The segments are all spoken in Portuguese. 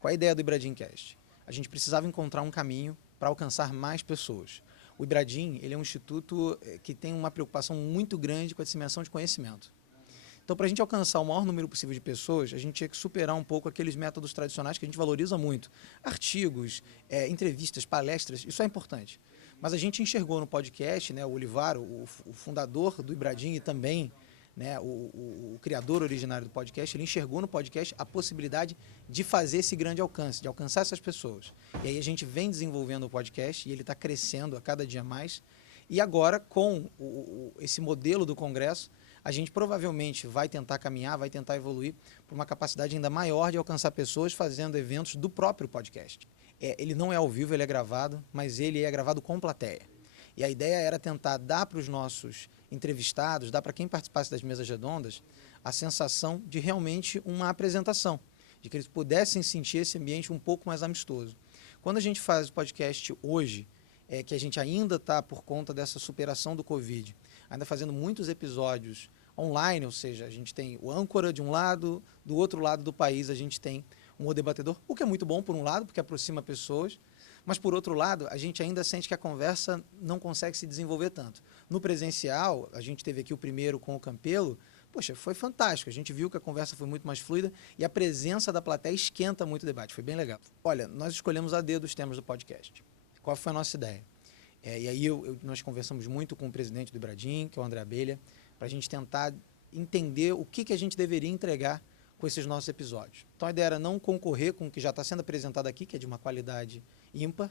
Qual é a ideia do IbradimCast? A gente precisava encontrar um caminho para alcançar mais pessoas. O Ibradim, ele é um instituto que tem uma preocupação muito grande com a disseminação de conhecimento. Então, para a gente alcançar o maior número possível de pessoas, a gente tinha que superar um pouco aqueles métodos tradicionais que a gente valoriza muito. Artigos, entrevistas, palestras, isso é importante. Mas a gente enxergou no podcast, né, o Olivar, o fundador do Ibradim e também, né, o criador originário do podcast, ele enxergou no podcast a possibilidade de fazer esse grande alcance, de alcançar essas pessoas. E aí a gente vem desenvolvendo o podcast e ele está crescendo a cada dia mais. E agora, com esse modelo do Congresso, a gente provavelmente vai tentar caminhar, vai tentar evoluir para uma capacidade ainda maior de alcançar pessoas fazendo eventos do próprio podcast. Ele não é ao vivo, ele é gravado, mas ele é gravado com plateia. E a ideia era tentar dar para os nossos entrevistados, dar para quem participasse das mesas redondas, a sensação de realmente uma apresentação, de que eles pudessem sentir esse ambiente um pouco mais amistoso. Quando a gente faz o podcast hoje, que a gente ainda está, por conta dessa superação do Covid, ainda fazendo muitos episódios online, ou seja, a gente tem o âncora de um lado, do outro lado do país a gente tem um debatedor, o que é muito bom por um lado, porque aproxima pessoas, mas por outro lado, a gente ainda sente que a conversa não consegue se desenvolver tanto. No presencial, a gente teve aqui o primeiro com o Campelo, poxa, foi fantástico, a gente viu que a conversa foi muito mais fluida e a presença da plateia esquenta muito o debate, foi bem legal. Olha, nós escolhemos a dedo os temas do podcast. Qual foi a nossa ideia? E aí nós conversamos muito com o presidente do Ibradim, que é o André Abelha, para a gente tentar entender o que a gente deveria entregar com esses nossos episódios. Então a ideia era não concorrer com o que já está sendo apresentado aqui, que é de uma qualidade ímpar,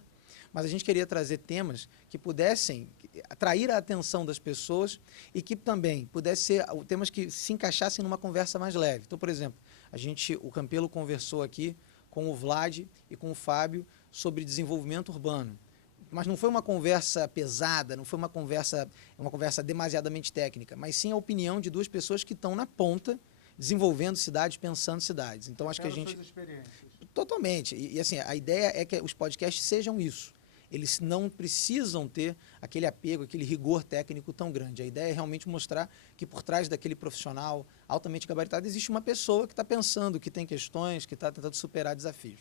mas a gente queria trazer temas que pudessem atrair a atenção das pessoas e que também pudessem ser temas que se encaixassem numa conversa mais leve. Então, por exemplo, o Campelo conversou aqui com o Vlad e com o Fábio sobre desenvolvimento urbano. Mas não foi uma conversa pesada, não foi uma conversa demasiadamente técnica, mas sim a opinião de duas pessoas que estão na ponta, desenvolvendo cidades, pensando cidades. Então, acho que a gente... suas experiências. Totalmente. E assim, a ideia é que os podcasts sejam isso. Eles não precisam ter aquele apego, aquele rigor técnico tão grande. A ideia é realmente mostrar que por trás daquele profissional altamente gabaritado existe uma pessoa que está pensando, que tem questões, que está tentando superar desafios.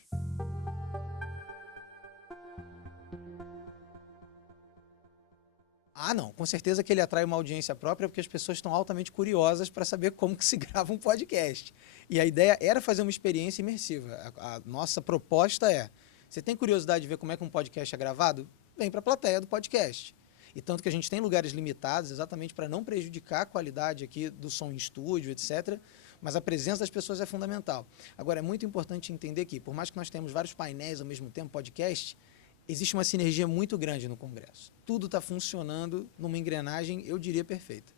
Ah, não. Com certeza que ele atrai uma audiência própria porque as pessoas estão altamente curiosas para saber como que se grava um podcast. E a ideia era fazer uma experiência imersiva. A nossa proposta é, você tem curiosidade de ver como é que um podcast é gravado? Vem para a plateia do podcast. E tanto que a gente tem lugares limitados exatamente para não prejudicar a qualidade aqui do som em estúdio, etc. Mas a presença das pessoas é fundamental. Agora, é muito importante entender que, por mais que nós tenhamos vários painéis ao mesmo tempo, podcast, existe uma sinergia muito grande no Congresso. Tudo está funcionando numa engrenagem, eu diria, perfeita.